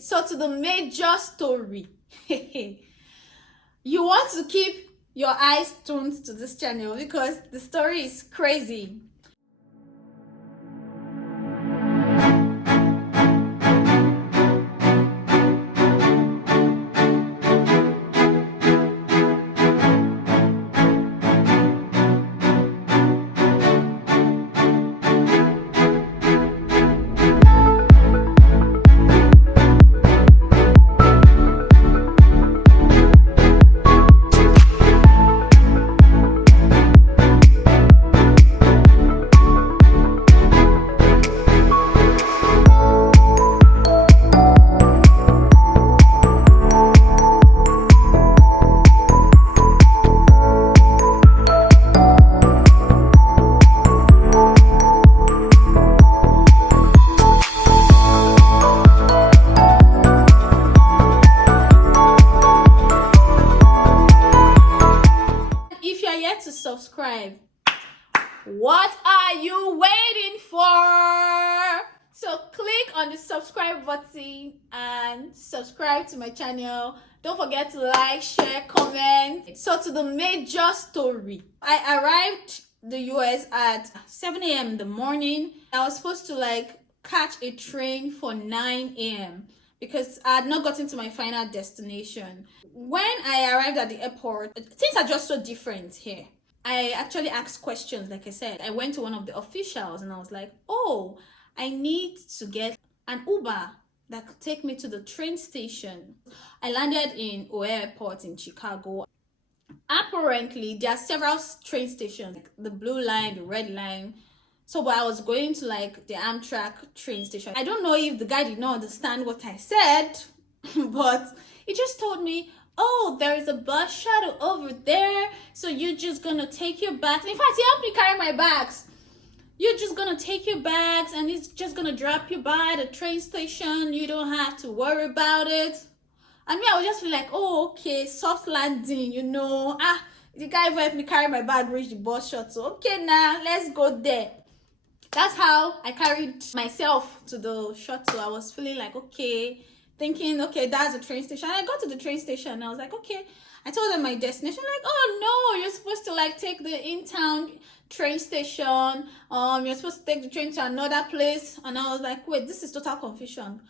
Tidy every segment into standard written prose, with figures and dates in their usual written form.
So to the major story. You want to keep your eyes tuned to this channel because the story is crazy. To subscribe, what are you waiting for? So click on the subscribe button and subscribe to my channel. Don't forget to like, share, comment. So to the major story, I arrived the US at 7 a.m. in the morning. I was supposed to catch a train for 9 a.m. because I had not gotten to my final destination. When I arrived at the airport, things are just so different here. I actually asked questions, like I said. I went to one of the officials and I was like, oh, I need to get an Uber that could take me to the train station. I landed in O'Hare Airport in Chicago. Apparently, there are several train stations, like the blue line, the red line. So but I was going to the Amtrak train station. I don't know if the guy did not understand what I said, but he just told me, oh, there is a bus shuttle over there, so you're just gonna take your bags. In fact, he helped me carry my bags. You're just gonna take your bags and it's just gonna drop you by the train station. You don't have to worry about it. And me, I would just feel like, oh, okay, soft landing, the guy helped me carry my bag, reach the bus shuttle. Okay, now let's go there. That's how I carried myself to the shuttle. I was feeling like, okay, thinking, okay, that's the train station. I got to the train station and I was like, okay. I told them my destination, like, oh no, you're supposed to take the in-town train station. You're supposed to take the train to another place. And I was like, wait, this is total confusion.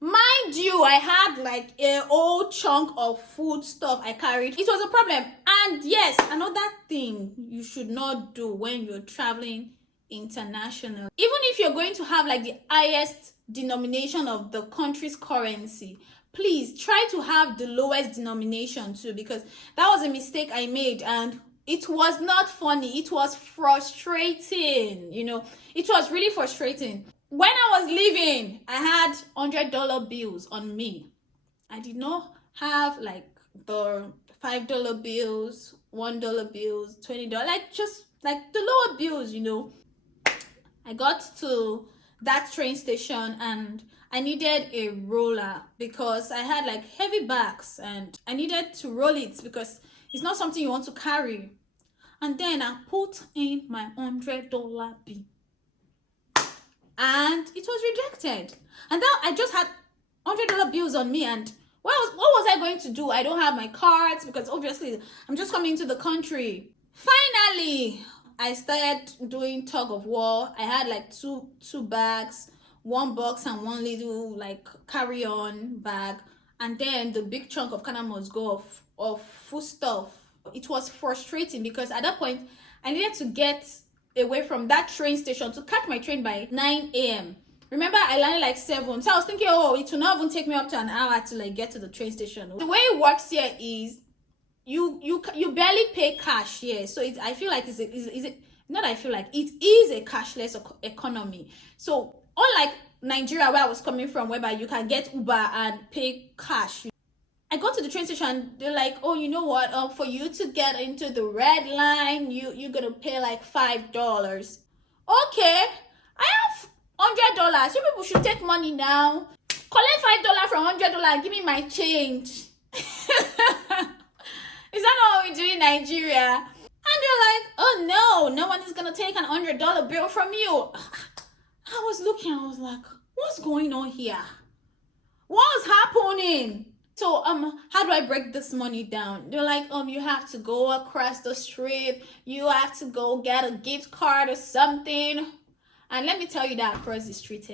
Mind you, I had a whole chunk of food stuff I carried. It was a problem. And yes, another thing you should not do when you're traveling international, even if you're going to have the highest denomination of the country's currency, please try to have the lowest denomination too, because that was a mistake I made and it was not funny. It was frustrating. It was really frustrating. When I was leaving, I had $100 bills on me. I did not have the $5 bills, $1 bills, $20, just the lower bills. I got to that train station and I needed a roller because I had heavy bags and I needed to roll it because it's not something you want to carry. And then I put in my $100 bill and it was rejected. And now I just had $100 bills on me, and what was I going to do? I don't have my cards because obviously I'm just coming to the country. Finally, I started doing tug of war. I had two bags, one box and one little carry-on bag, and then the big chunk of Canada must go of food stuff. It was frustrating because at that point I needed to get away from that train station to catch my train by 9 a.m. Remember, I landed 7, so I was thinking, oh, it will not even take me up to an hour to get to the train station. The way it works here is you barely pay cash here, so I feel like it is a cashless economy. So unlike Nigeria, where I was coming from, whereby you can get Uber and pay cash, I got to the train station. They're like, oh, you know what? For you to get into the red line, you're gonna pay $5. Okay, I have $100. You people should take money now. Collect $5 from $100 and give me my change. Is that not what we do in Nigeria? And they're like, oh no one is gonna take an $100 bill from you. I was looking, I was like, what's going on here? What's happening? So how do I break this money down? They're like, you have to go across the street, you have to go get a gift card or something. And let me tell you that across the street,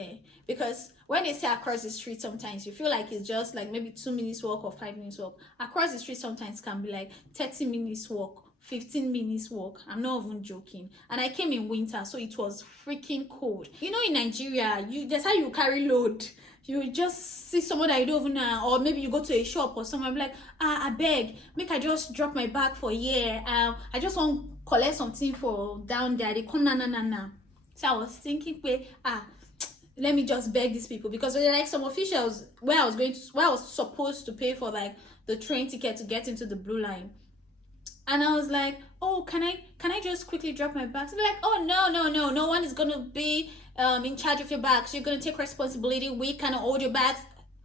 because when they say across the street, sometimes you feel like it's just like maybe 2 minutes walk or 5 minutes walk. Across the street sometimes can be like 30 minutes walk, 15 minutes walk. I'm not even joking. And I came in winter, so it was freaking cold. You know, in Nigeria, that's how you carry load. You just see someone that you don't even know, or maybe you go to a shop or somewhere, be like, I beg, make I just drop my bag for a year. I just want collect something for down there. They come na. So I was thinking, let me just beg these people, because they're like some officials where I was supposed to pay for like the train ticket to get into the blue line. And I was like, oh, can I just quickly drop my bags? They're like, oh, no one is gonna be in charge of your bags. You're gonna take responsibility. We cannot hold your bags.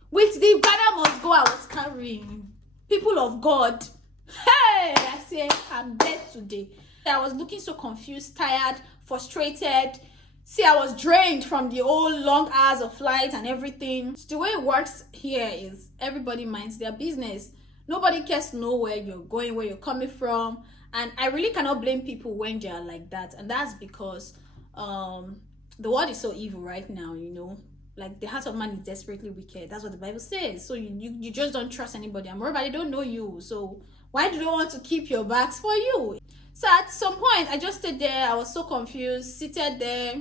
With the Ghana must go I was carrying. People of God. Hey, I say I'm dead today. I was looking so confused, tired, frustrated. See, I was drained from the whole long hours of flight and everything. The way it works here is everybody minds their business. Nobody cares to know where you're going, where you're coming from. And I really cannot blame people when they are like that. And that's because the world is so evil right now, you know. Like, the heart of man is desperately wicked. That's what the Bible says. So you just don't trust anybody. And moreover, they don't know you. So why do they want to keep your bags for you? So at some point, I just stayed there. I was so confused, seated there.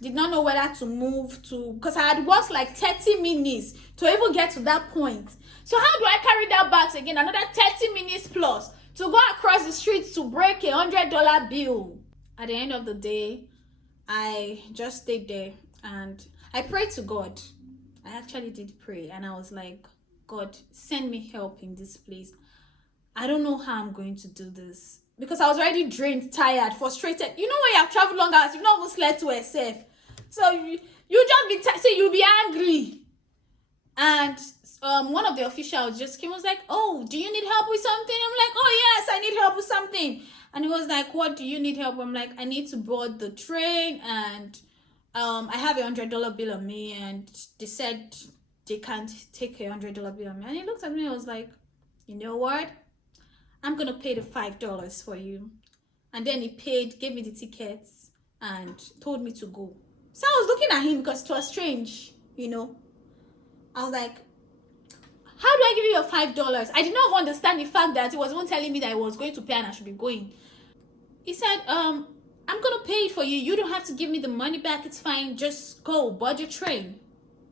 Did not know whether to move to, because I had walked like 30 minutes to even get to that point. So how do I carry that bags again? Another 30 minutes plus to go across the street to break $100 bill. At the end of the day, I just stayed there and I prayed to God. I actually did pray, and I was like, God, send me help in this place. I don't know how I'm going to do this, because I was already drained, tired, frustrated. You know, when you have traveled long hours, you've not even slept to yourself. So you just be you'll be angry. And one of the officials just came, was like, oh, do you need help with something? I'm like, oh yes, I need help with something. And he was like, what do you need help with? I'm like, I need to board the train, and I have $100 bill on me, and they said they can't take $100 bill on me. And he looked at me and was like, you know what? I'm gonna pay the $5 for you. And then he paid, gave me the tickets, and told me to go. So I was looking at him because it was strange, you know. I was like, how do I give you your $5? I did not understand the fact that he was even telling me that he was going to pay and I should be going. He said, I'm gonna pay it for you. You don't have to give me the money back. It's fine. Just go, board your train.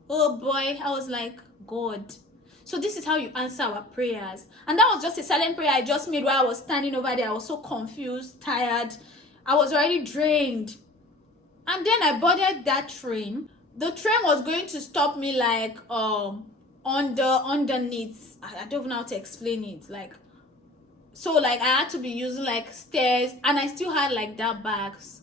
Oh boy, I was like, God. So this is how you answer our prayers. And that was just a silent prayer I just made while I was standing over there. I was so confused, tired. I was already drained. And then I boarded that train. The train was going to stop me like underneath. I don't know how to explain it. Like, so like I had to be using like stairs, and I still had like that bags.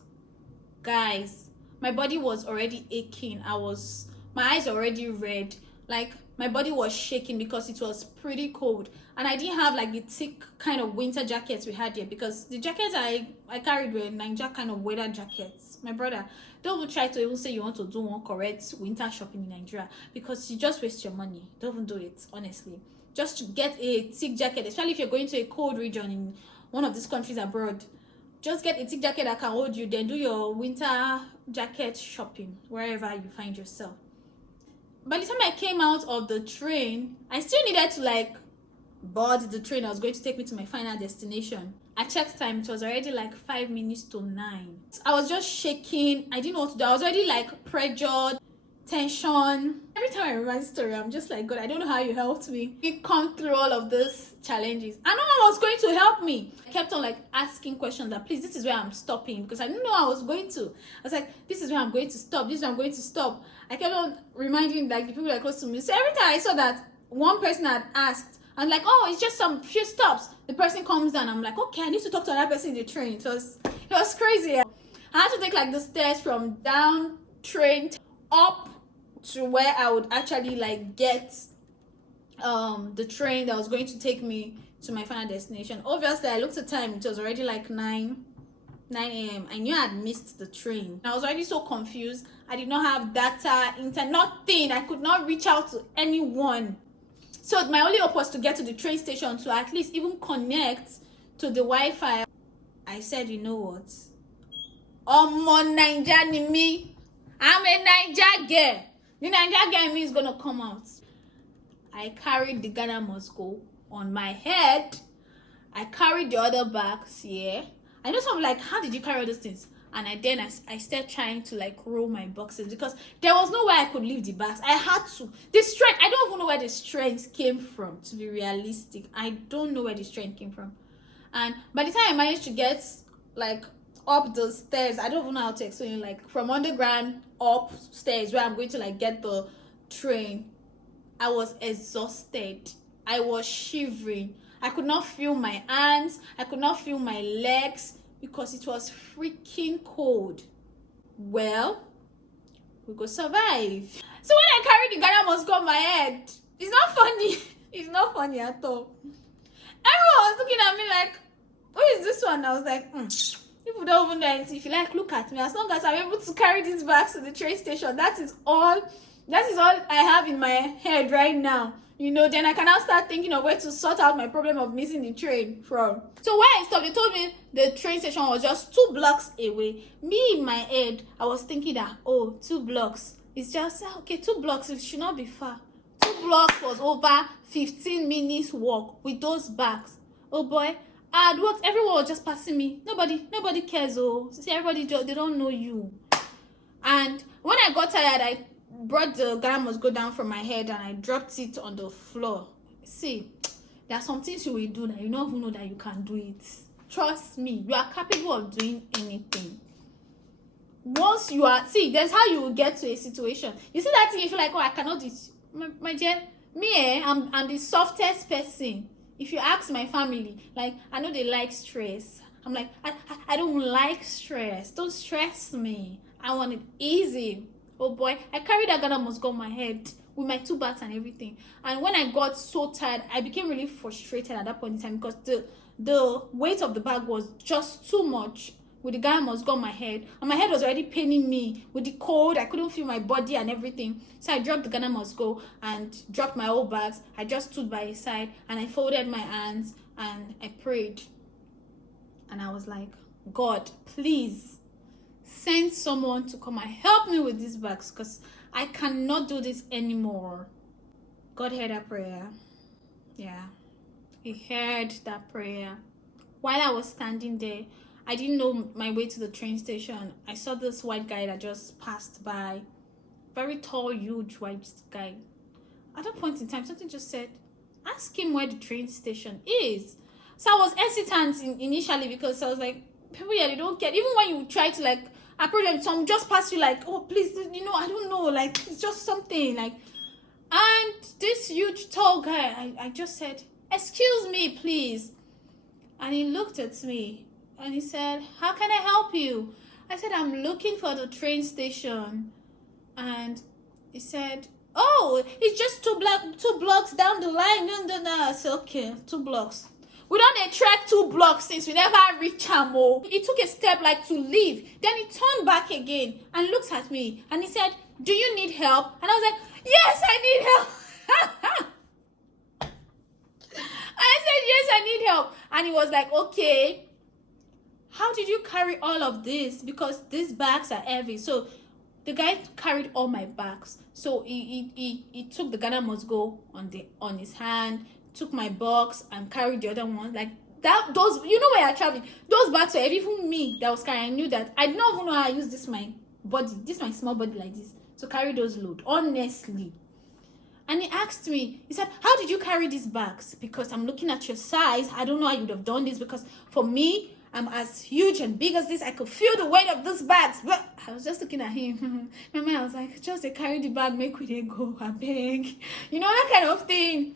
Guys, my body was already aching. My eyes already red. Like, my body was shaking because it was pretty cold, and I didn't have like the thick kind of winter jackets we had here, because the jackets I carried were Nigeria kind of weather jackets. My brother, don't even try to even say you want to do one correct winter shopping in Nigeria, because you just waste your money. Don't even do it, honestly. Just get a thick jacket, especially if you're going to a cold region in one of these countries abroad. Just get a thick jacket that can hold you, then do your winter jacket shopping wherever you find yourself. By the time I came out of the train, I still needed to like board the train that was going to take me to my final destination. I checked time, it was already like 5 minutes to 9. I was just shaking. I didn't know what to do. I was already like pressured, tension. Every time I remember this story, I'm just like, God, I don't know how you helped me. You come through all of these challenges, and no one was going to help me. I kept on like asking questions that, please, this is where I'm stopping, because I didn't know I was going to. I was like, this is where I'm going to stop. This is where I'm going to stop. I kept on reminding like the people that are close to me. So every time I saw that one person had asked, I'm like, oh, it's just some few stops. The person comes down. I'm like, okay, I need to talk to another person in the train. It was crazy. I had to take like the stairs from down train up to where I would actually like get the train that was going to take me to my final destination. Obviously, I looked at time. It was already like 9. 9 a.m. I knew I had missed the train. I was already so confused. I did not have data, internet, nothing. I could not reach out to anyone. So my only hope was to get to the train station to at least even connect to the Wi-Fi. I said, you know what? Omo Naija ni me. I'm a Naija girl. The Naija girl in me is gonna come out. I carried the Ghana must go on my head. I carried the other bags, yeah. I know some like, how did you carry all those things? And I started trying to like roll my boxes because there was no way I could leave the bags. I had to. The strength, I don't even know where the strength came from, to be realistic. I don't know where the strength came from. And by the time I managed to get like up the stairs, I don't even know how to explain, like from underground upstairs where I'm going to like get the train, I was exhausted. I was shivering. I could not feel my hands. I could not feel my legs because it was freaking cold. Well, we go survive. So when I carried the Ghana must go on my head, it's not funny. It's not funny at all. Everyone was looking at me like, who is this one? I was like, people don't even know anything. If you like, look at me. As long as I'm able to carry these bags to the train station, that is all I have in my head right now. You know, then I can now start thinking of where to sort out my problem of missing the train from. So where I stopped, they told me the train station was just 2 blocks away. Me in my head, I was thinking that, oh, 2 blocks. It's just, okay, 2 blocks, it should not be far. 2 blocks was over 15 minutes walk with those bags. Oh boy, I had walked, everyone was just passing me. Nobody cares, oh. See, everybody, they don't know you. And when I got tired, I brought the Ghana must go down from my head and I dropped it on the floor. See, there are some things you will do that you don't even know that you can do it. Trust me, you are capable of doing anything. Once you are, see, that's how you will get to a situation. You see that thing, you feel like, oh, I cannot do it. My dear, me, I'm the softest person. If you ask my family, like, I know they like stress. I'm like, I don't like stress. Don't stress me. I want it easy. Oh boy, I carried that Ghana must go on my head with my 2 bags and everything. And when I got so tired, I became really frustrated at that point in time because the weight of the bag was just too much with the Ghana must go on my head. And my head was already paining me with the cold. I couldn't feel my body and everything. So I dropped the Ghana must go and dropped my old bags. I just stood by his side and I folded my hands and I prayed. And I was like, God, please send someone to come and help me with these bags because I cannot do this anymore. God heard that prayer. Yeah, he heard that prayer. While I was standing there, I didn't know my way to the train station. I saw this white guy that just passed by. Very tall, huge white guy. At that point in time, something just said, ask him where the train station is. So I was hesitant initially because I was like, people here, they don't get, even when you try to like approach them, some just pass you like, oh please, you know, I don't know, like it's just something like. And this huge tall guy, I just said, excuse me please. And he looked at me and he said, how can I help you? I said, I'm looking for the train station. And he said, oh, it's just 2 blocks down the line. No. I said, okay, 2 blocks. We don't track 2 blocks since we never reach Amo. He took a step like to leave. Then he turned back again and looked at me. And he said, do you need help? And I was like, yes, I need help. I said, yes, I need help. And he was like, okay, how did you carry all of this? Because these bags are heavy. So the guy carried all my bags. So he took the Ghana must go on his hand, took my box and carried the other one. Like that, those, you know where I traveling, those bags were heavy. Even me that was carrying, I knew that I did not even know how I use this my small body like this to carry those load, honestly. And he asked me, he said, how did you carry these bags? Because I'm looking at your size, I don't know how you would have done this, because for me, I'm as huge and big as this. I could feel the weight of these bags. But I was just looking at him. My man, I was like, just carry the bag, make we they go, I beg. You know, that kind of thing.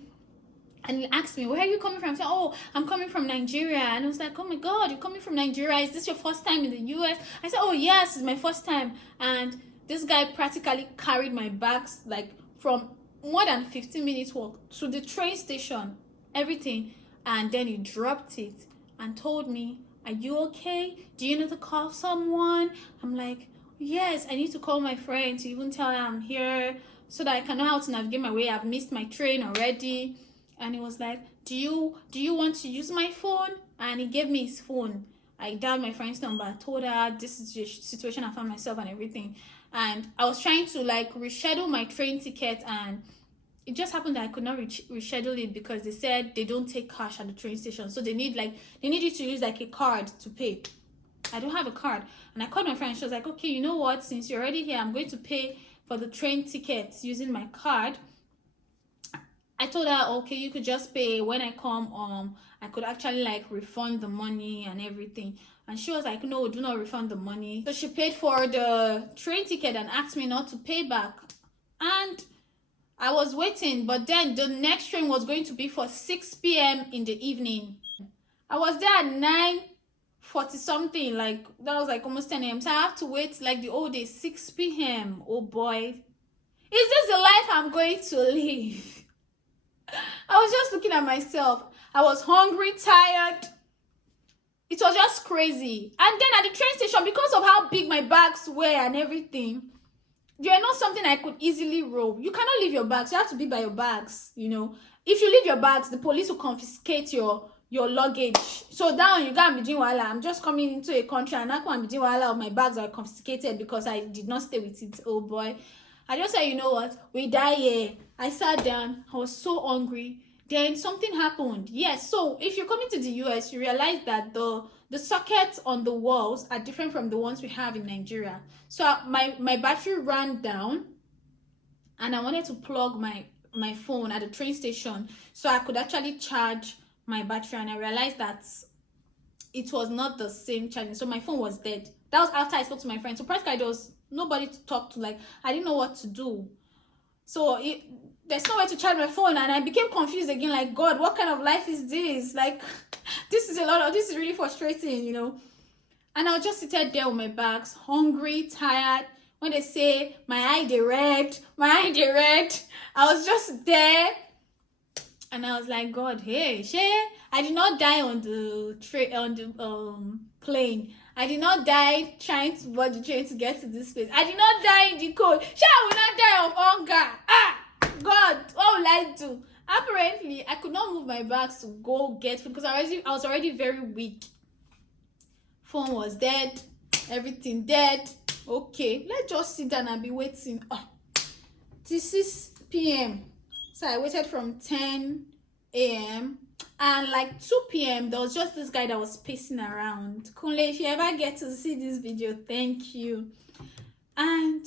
And he asked me, where are you coming from? I said, oh, I'm coming from Nigeria. And I was like, oh my God, you're coming from Nigeria? Is this your first time in the US? I said, oh yes, it's my first time. And this guy practically carried my bags like from more than 15 minutes walk to the train station, everything. And then he dropped it and told me, are you okay? Do you need to call someone? I'm like, yes, I need to call my friend to even tell her I'm here so that I can know how to navigate my way. I've missed my train already. And he was like, do you want to use my phone? And he gave me his phone. I dialed my friend's number, told her this is the situation I found myself and everything. And I was trying to like reschedule my train ticket, and it just happened that I could not reschedule it because they said they don't take cash at the train station. So they need you to use like a card to pay. I don't have a card. And I called my friend. She was like, okay, you know what? Since you're already here, I'm going to pay for the train tickets using my card. I told her, okay, you could just pay when I come. I could actually like refund the money and everything. And she was like, no, do not refund the money. So she paid for the train ticket and asked me not to pay back. And I was waiting, but then the next train was going to be for 6 p.m. in the evening. I was there at 9:40 something, like that was like almost 10 a.m. So I have to wait like the whole day, 6 p.m. Oh boy. Is this the life I'm going to live? I was just looking at myself. I was hungry, tired. It was just crazy. And then at the train station, because of how big my bags were and everything, they are not something I could easily roll. You cannot leave your bags. You have to be by your bags, you know. If you leave your bags, the police will confiscate your luggage. So down, you can't be doing wahala. I'm just coming into a country and I can't be doing wahala of my bags are confiscated because I did not stay with it. Oh boy. I just said, you know what? We die here. I sat down. I was so hungry. Then something happened. Yes, so if you're coming to the US, you realize that the sockets on the walls are different from the ones we have in Nigeria. So my battery ran down and I wanted to plug my phone at the train station so I could actually charge my battery, and I realized that it was not the same charging. So my phone was dead. That was after I spoke to my friend. So practically there was nobody to talk to. Like, I didn't know what to do. So there's no way to charge my phone, and I became confused again. Like, God, what kind of life is this? Like, this is really frustrating, you know. And I was just seated there with my bags, hungry, tired. When they say my eye they red, I was just there. And I was like, God, hey, I did not die on the plane. I did not die trying to board the train to get to this place. I did not die in the cold. I will not die of hunger. God, what will I do? Apparently, I could not move my bags to go get food because I was already very weak. Phone was dead. Everything dead. Okay, let's just sit down and be waiting. Till 6 p.m. So I waited from 10 a.m. and like 2 p.m. there was just this guy that was pacing around. Kunle, if you ever get to see this video, thank you. And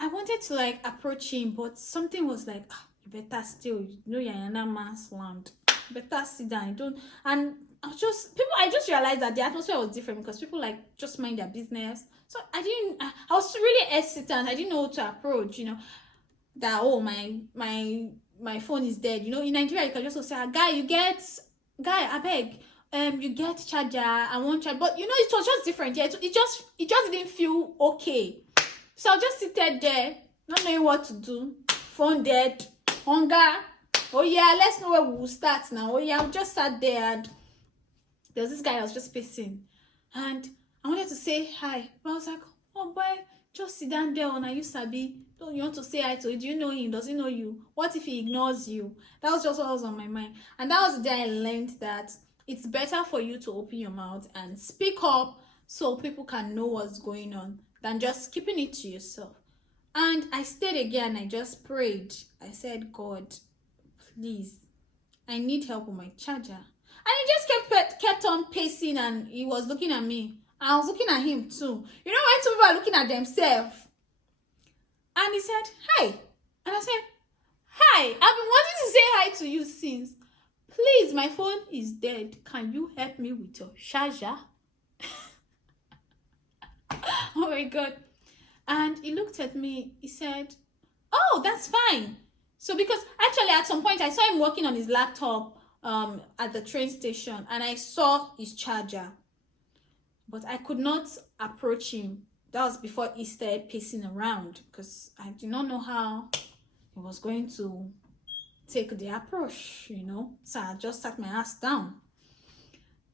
I wanted to like approach him, but something was like, you better still, you know you're in a man's land. You better sit down. Don't. And I just realized that the atmosphere was different because people like just mind their business. So I was really hesitant. I didn't know how to approach, you know, that, oh, my phone is dead. You know, in Nigeria you can just say, guy, I beg, you get charger, I want charge. But you know, it was just different. Yeah, it just didn't feel okay. So I just seated there, not knowing what to do. Phone dead, hunger. Oh yeah, let's know where we will start now. Oh yeah, we just sat there and there was this guy I was just pacing, and I wanted to say hi, but I was like, oh boy, just sit down there. Now you sabi. Don't you want to say hi to him? Do you know him? Does he know you? What if he ignores you? That was just what was on my mind. And that was the day I learned that it's better for you to open your mouth and speak up so people can know what's going on than just keeping it to yourself. And I stayed again. I just prayed. I said, God, please, I need help with my charger. And he just kept on pacing, and he was looking at me. I was looking at him too. You know when two people are looking at themselves? And he said, hi. And I said, hi, I've been wanting to say hi to you since. Please, my phone is dead. Can you help me with your charger? Oh my God. And he looked at me. He said, oh, that's fine. So because actually at some point I saw him working on his laptop at the train station, and I saw his charger. But I could not approach him. That was before he started pacing around, because I did not know how he was going to take the approach, you know. So I just sat my ass down.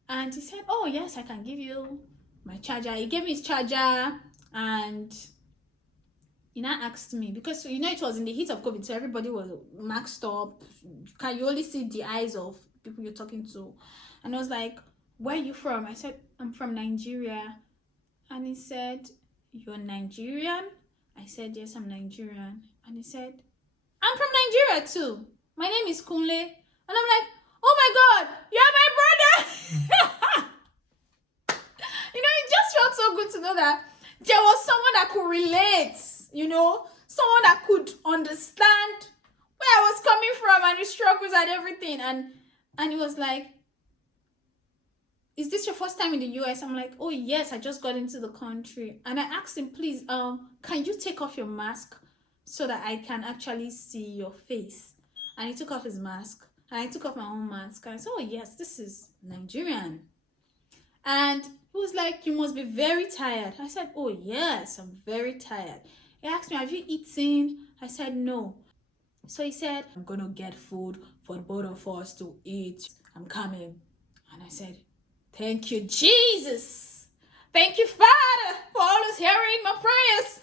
And he said, oh yes, I can give you my charger. He gave me his charger, and he now asked me, because it was in the heat of COVID, so everybody was maxed up. You only see the eyes of people you're talking to. And I was like, where are you from? I said, I'm from Nigeria. And he said, you're Nigerian? I said, yes, I'm Nigerian. And he said, I'm from Nigeria too. My name is Kunle. And I'm like, oh my God, you're my brother. It just felt so good to know that there was someone that could relate, someone that could understand where I was coming from and the struggles and everything. And he was like, is this your first time in the US? I'm like, oh yes, I just got into the country. And I asked him, please, can you take off your mask so that I can actually see your face? And he took off his mask, and I took off my own mask. And I said, oh yes, this is Nigerian. And he was like, you must be very tired. I said, oh yes, I'm very tired. He asked me, have you eaten? I said, no. So he said, I'm gonna get food for the both of us to eat. I'm coming. And I said, thank you, Jesus. Thank you, Father, for always hearing my prayers.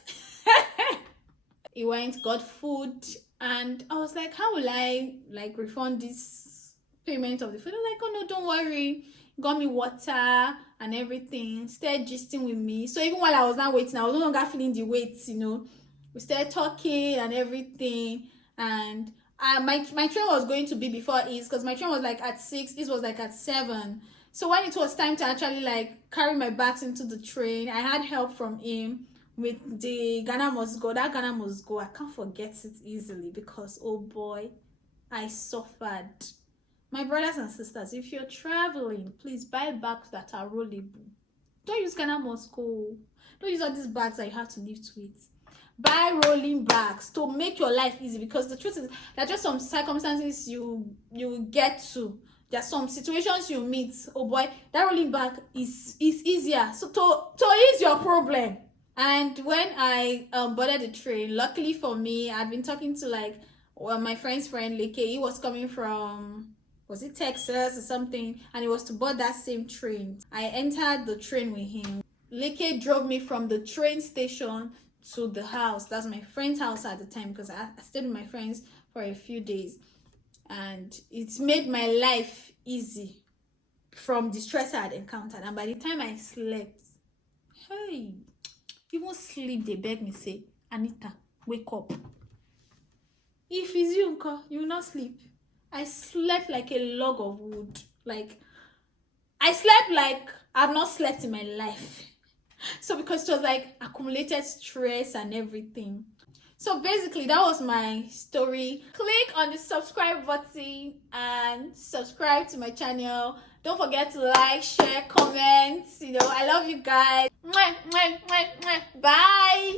He went, got food, and I was like, how will I refund this payment of the food? I was like, oh no, don't worry. Got me water and everything. Started gisting with me. So even while I was not waiting, I was no longer feeling the weight, We started talking and everything. And my train was going to be before his, because my train was like at 6, his was like at 7. So when it was time to actually carry my bags into the train, I had help from him with the Ghana Must Go. That Ghana Must Go, I can't forget it easily, because oh boy, I suffered. My brothers and sisters, if you're traveling, please buy bags that are rollable. Don't use Ghana Must Go. Don't use all these bags that you have to lift with. Buy rolling bags to make your life easy, because the truth is there are just some circumstances you get to. There are some situations you meet. Oh boy, that rolling bag is easier. So to ease your problem. And when I boarded the train, luckily for me, I'd been talking to my friend's friend Leke. He was coming from, was it Texas or something, and he was to board that same train. I entered the train with him. Leke drove me from the train station to the house. That's my friend's house at the time, because I stayed with my friends for a few days, and it's made my life easy from the stress I had encountered. And by the time I slept, hey, even sleep they beg me, say, Anita, wake up. If it's you, you will not sleep. I slept like a log of wood. I slept like I've not slept in my life. So because it was accumulated stress and everything. So basically, that was my story. Click on the subscribe button and subscribe to my channel. Don't forget to like, share, comment. I love you guys. Bye.